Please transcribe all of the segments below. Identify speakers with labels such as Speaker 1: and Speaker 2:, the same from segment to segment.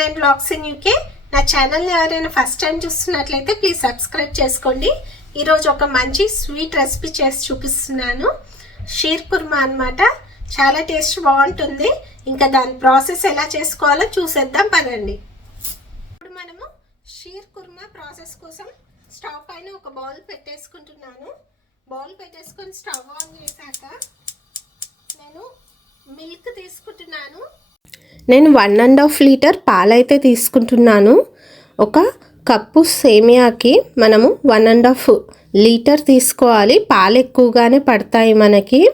Speaker 1: Nine blogs in UK. నా ఛానల్ని ఎవరైనా ఫస్ట్ టైం చూస్తున్నట్లయితే ప్లీజ్ సబ్స్క్రైబ్ చేసుకోండి. ఈరోజు ఒక మంచి స్వీట్ రెసిపీ చేసి చూపిస్తున్నాను. షీర్ కుర్మా అన్నమాట. చాలా టేస్ట్ బాగుంటుంది. ఇంకా దాని ప్రాసెస్ ఎలా చేసుకోవాలో చూసేద్దాం పదండి. ఇప్పుడు మనము షీర్ కుర్మా ప్రాసెస్ కోసం స్టవ్ పైన ఒక బౌల్ పెట్టేసుకుంటున్నాను. బౌల్ పెట్టేసుకొని స్టవ్ ఆన్ చేశాక నేను మిల్క్ తీసుకుంటున్నాను.
Speaker 2: నేను వన్ అండ్ హాఫ్ లీటర్ పాలైతే తీసుకుంటున్నాను. ఒక కప్పు సేమియాకి మనము వన్ అండ్ హాఫ్ లీటర్ తీసుకోవాలి. పాలు ఎక్కువగానే పడతాయి మనకి.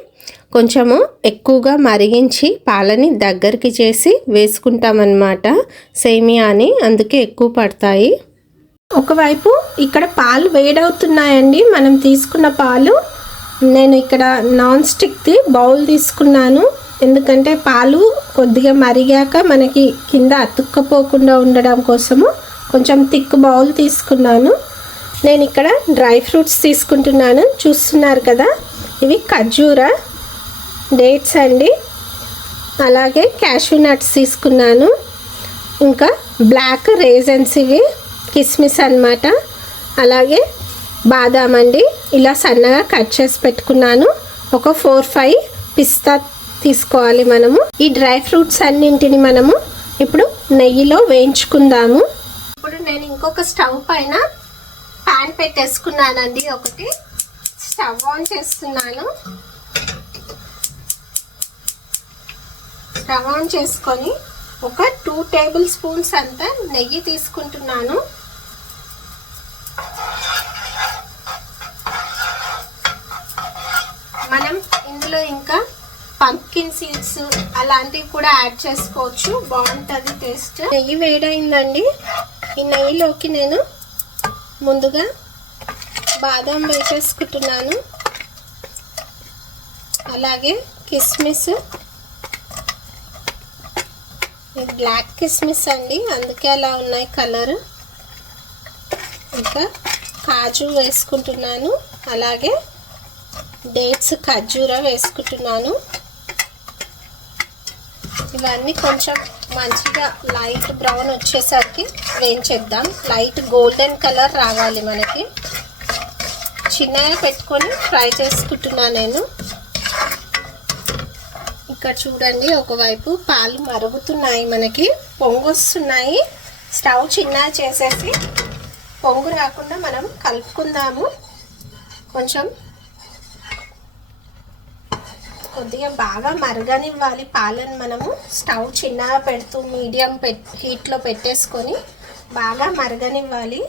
Speaker 2: కొంచెము ఎక్కువగా మరిగించి పాలని దగ్గరికి చేసి వేసుకుంటామన్నమాట. సేమియాని అందుకే ఎక్కువ పడతాయి.
Speaker 1: ఒకవైపు ఇక్కడ పాలు వేడవుతున్నాయండి. మనం తీసుకున్న పాలు. నేను ఇక్కడ నాన్ స్టిక్ది బౌల్ తీసుకున్నాను. ఎందుకంటే పాలు కొద్దిగా మరిగాక మనకి కింద అతుక్కపోకుండా ఉండడం కోసము కొంచెం థిక్ బౌల్ తీసుకున్నాను. నేను ఇక్కడ డ్రై ఫ్రూట్స్ తీసుకుంటున్నాను. చూస్తున్నారు కదా ఇవి ఖర్జూర డేట్స్ అండి. అలాగే క్యాషూ నట్స్ తీసుకున్నాను. ఇంకా బ్లాక్ రేజన్స్ ఇవి కిస్మిస్ అన్నమాట. అలాగే బాదాం అండి ఇలా సన్నగా కట్ చేసి పెట్టుకున్నాను. ఒక ఫోర్ ఫైవ్ పిస్తా తీసుకోవాలి మనము. ఈ డ్రై ఫ్రూట్స్ అన్నింటిని మనము ఇప్పుడు నెయ్యిలో వేయించుకుందాము. ఇప్పుడు నేను ఇంకొక స్టవ్ పైన ప్యాన్ పెట్టేసుకున్నానండి. ఒకటి స్టవ్ ఆన్ చేస్తున్నాను. స్టవ్ ఆన్ చేసుకొని ఒక టూ టేబుల్ స్పూన్స్ అంతా నెయ్యి తీసుకుంటున్నాను. మనం ఇందులో ఇంకా పంకిన్ సీడ్స్ అలాంటివి కూడా యాడ్ చేసుకోవచ్చు. బాగుంటుంది టేస్ట్ నెయ్యి వేడైందండి. ఈ నెయ్యిలోకి నేను ముందుగా బాదం వేసేసుకుంటున్నాను. అలాగే కిస్మిస్. బ్లాక్ కిస్మిస్ అండి అందుకే అలా ఉన్నాయి కలర్ ఇంకా కాజు వేసుకుంటున్నాను. అలాగే డేట్స్ ఖర్జూర వేసుకుంటున్నాను. ఇవన్నీ కొంచెం మంచిగా లైట్ బ్రౌన్ వచ్చేసరికి వేయించేద్దాం. లైట్ గోల్డెన్ కలర్ రావాలి మనకి. చిన్నగా పెట్టుకొని ఫ్రై చేసుకుంటున్నాను నేను. ఇక్కడ చూడండి ఒకవైపు పాలు మరుగుతున్నాయి మనకి. పొంగు వస్తున్నాయి. స్టవ్ చిన్న చేసేసి పొంగు రాకుండా మనం కలుపుకుందాము. కొంచెం కొద్దిగా బాగా మరగనివ్వాలి పాలను మనము. స్టవ్ చిన్నగా పెడుతూ మీడియం పెట్ హీట్లో పెట్టేసుకొని బాగా మరగనివ్వాలి.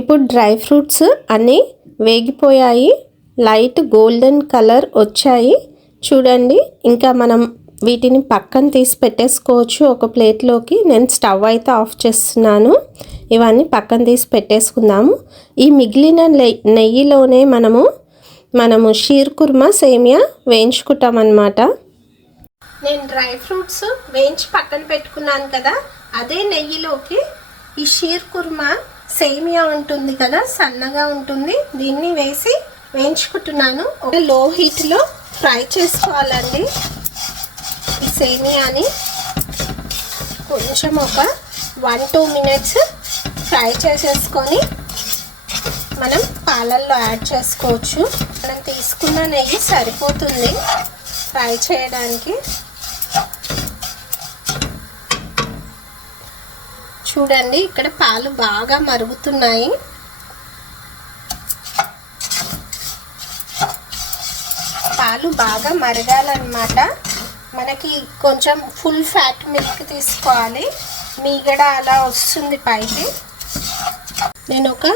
Speaker 2: ఇప్పుడు డ్రై ఫ్రూట్స్ అన్నీ వేగిపోయాయి. లైట్ గోల్డెన్ కలర్ వచ్చాయి. చూడండి ఇంకా మనం వీటిని పక్కన తీసి పెట్టేసుకోవచ్చు. ఒక ప్లేట్లోకి నేను స్టవ్ అయితే ఆఫ్ చేస్తున్నాను. ఇవన్నీ పక్కన తీసి పెట్టేసుకుందాము. ఈ మిగిలిన నెయ్యిలోనే మనము మనము షీర్ కుర్మా సేమియా వేయించుకుంటామన్నమాట.
Speaker 1: నేను డ్రై ఫ్రూట్స్ వేయించి పక్కన పెట్టుకున్నాను కదా అదే నెయ్యిలోకి ఈ షీర్ కుర్మా సేమియా ఉంటుంది కదా సన్నగా ఉంటుంది దీన్ని వేసి వేయించుకుంటున్నాను. ఒక లో హీట్లో ఫ్రై చేసుకోవాలండి. ఈ సేమియాని కొంచెం ఒక వన్ టూ మినిట్స్ ఫ్రై చేసేసుకొని మనం పాలల్లో యాడ్ చేసుకోవచ్చు. మనం తీసుకున్న నెయ్యి సరిపోతుంది ఫ్రై చేయడానికి. చూడండి ఇక్కడ పాలు బాగా మరుగుతున్నాయి. పాలు బాగా మరగాలన్నమాట. మనకి కొంచెం ఫుల్ ఫ్యాట్ మిల్క్ తీసుకోవాలి. మీగడ అలా వస్తుంది పైకి. నేను ఒక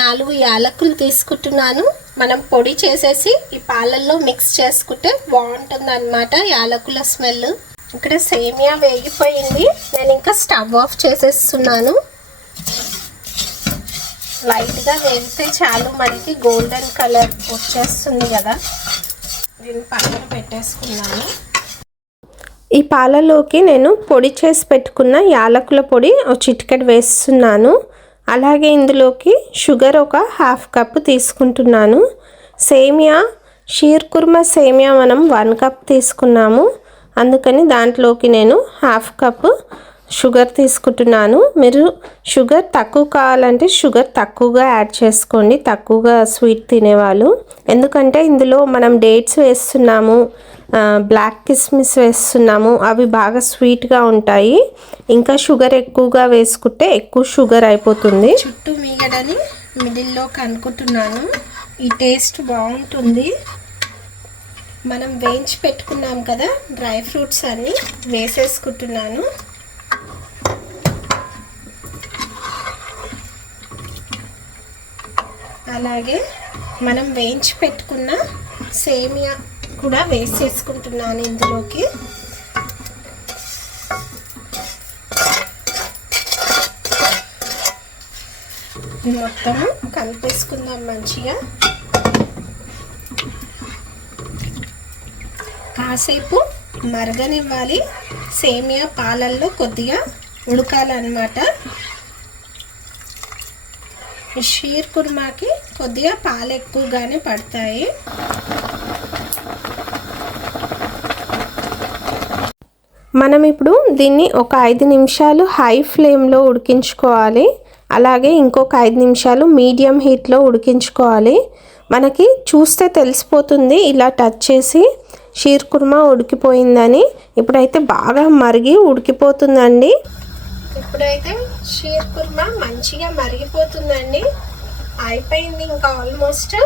Speaker 1: నాలుగు యాలకులు తీసుకుంటున్నాను. మనం పొడి చేసేసి ఈ పాలల్లో మిక్స్ చేసుకుంటే బాగుంటుంది అనమాట యాలకుల స్మెల్. ఇక్కడ సేమియా వేగిపోయింది. నేను ఇంకా స్టవ్ ఆఫ్ చేసేస్తున్నాను. లైట్గా వేగితే చాలు. మనకి గోల్డెన్ కలర్ వచ్చేస్తుంది కదా. దీన్ని పక్కన పెట్టేసుకున్నాను.
Speaker 2: ఈ పాలలోకి నేను పొడి చేసి పెట్టుకున్న యాలకుల పొడి ఒక చిటికెట్ వేస్తున్నాను. అలాగే ఇందులోకి షుగర్ ఒక హాఫ్ కప్ తీసుకుంటున్నాను. సేమియా షీర్ కుర్మా సేమియా మనం వన్ కప్ తీసుకున్నాము. అందుకని దాంట్లోకి నేను హాఫ్ కప్ షుగర్ తీసుకుంటున్నాను. మీరు షుగర్ తక్కువ కావాలంటే షుగర్ తక్కువగా యాడ్ చేసుకోండి. తక్కువగా స్వీట్ తినేవాళ్ళు. ఎందుకంటే ఇందులో మనం డేట్స్ వేస్తున్నాము బ్లాక్ కిస్మిస్ వేస్తున్నాము. అవి బాగా స్వీట్గా ఉంటాయి. ఇంకా షుగర్ ఎక్కువగా వేసుకుంటే ఎక్కువ షుగర్ అయిపోతుంది.
Speaker 1: చుట్టూ మీగడని మిడిల్లో కనుక్కుంటున్నాను. ఈ టేస్ట్ బాగుంటుంది. మనం వేయించి పెట్టుకున్నాం కదా డ్రై ఫ్రూట్స్ అన్నీ వేసేసుకుంటున్నాను. అలాగే మనం వేయించి పెట్టుకున్న సేమియా కూడా వేస్ట్ చేసుకుంటున్నాను ఇందులోకి. మొత్తం కలిపేసుకుందాం మంచిగా. కాసేపు మరగనివ్వాలి. సేమియా పాలల్లో కొద్దిగా ఉడకాలన్నమాట. ఈ షీర్ కుర్మాకి కొద్దిగా పాలు ఎక్కువగానే పడతాయి.
Speaker 2: మనం ఇప్పుడు దీన్ని ఒక ఐదు నిమిషాలు హై ఫ్లేమ్లో ఉడికించుకోవాలి. అలాగే ఇంకొక ఐదు నిమిషాలు మీడియం హీట్లో ఉడికించుకోవాలి. మనకి చూస్తే తెలిసిపోతుంది ఇలా టచ్ చేసి షీర్ కుర్మా ఉడికిపోయిందని. ఇప్పుడైతే బాగా మరిగి ఉడికిపోతుందండి.
Speaker 1: ఇప్పుడైతే షీర్ కుర్మా మంచిగా మరిగిపోతుందండి అయిపోయింది ఇంకా ఆల్మోస్ట్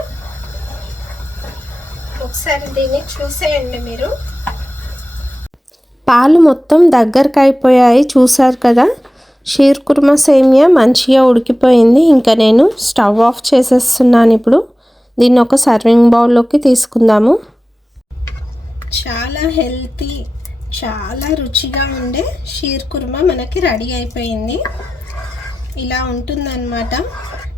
Speaker 1: ఒకసారి దీన్ని చూసేయండి మీరు.
Speaker 2: పాలు మొత్తం దగ్గరకు అయిపోయాయి చూసారు కదా? షీర్ కుర్మా సేమియా మంచిగా ఉడికిపోయింది. ఇంకా నేను స్టవ్ ఆఫ్ చేసేస్తున్నాను ఇప్పుడు. దీన్ని ఒక సర్వింగ్ బౌల్లోకి తీసుకుందాము.
Speaker 1: చాలా హెల్తీ చాలా రుచిగా ఉండే షీర్ కుర్మా మనకి రెడీ అయిపోయింది. ఇలా ఉంటుందన్నమాట.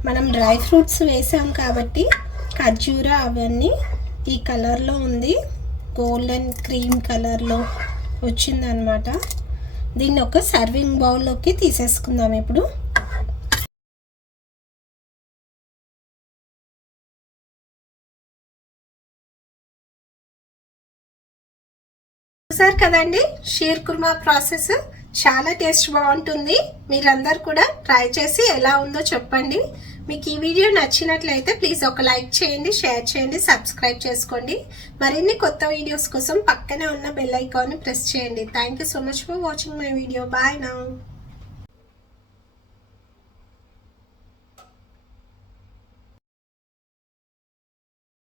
Speaker 1: మనం డ్రై ఫ్రూట్స్ వేసాం కాబట్టి ఖర్జూరా అవన్నీ ఈ కలర్లో ఉంది. గోల్డెన్ క్రీమ్ కలర్లో వచ్చిందనమాట దీన్ని ఒక సర్వింగ్ బౌల్లోకి తీసేసుకుందాం ఇప్పుడు. చూసారు కదండి షీర్ కుర్మా ప్రాసెస్ చాలా టేస్ట్ బాగుంటుంది. మీరందరూ కూడా ట్రై చేసి ఎలా ఉందో చెప్పండి. మీకు ఈ వీడియో నచ్చినట్లయితే ప్లీజ్ ఒక లైక్ చేయండి షేర్ చేయండి సబ్స్క్రైబ్ చేసుకోండి. మరిన్ని కొత్త వీడియోస్ కోసం పక్కనే ఉన్న బెల్ ఐకాన్ని ప్రెస్ చేయండి. Thank you so much for watching my video. Bye నా.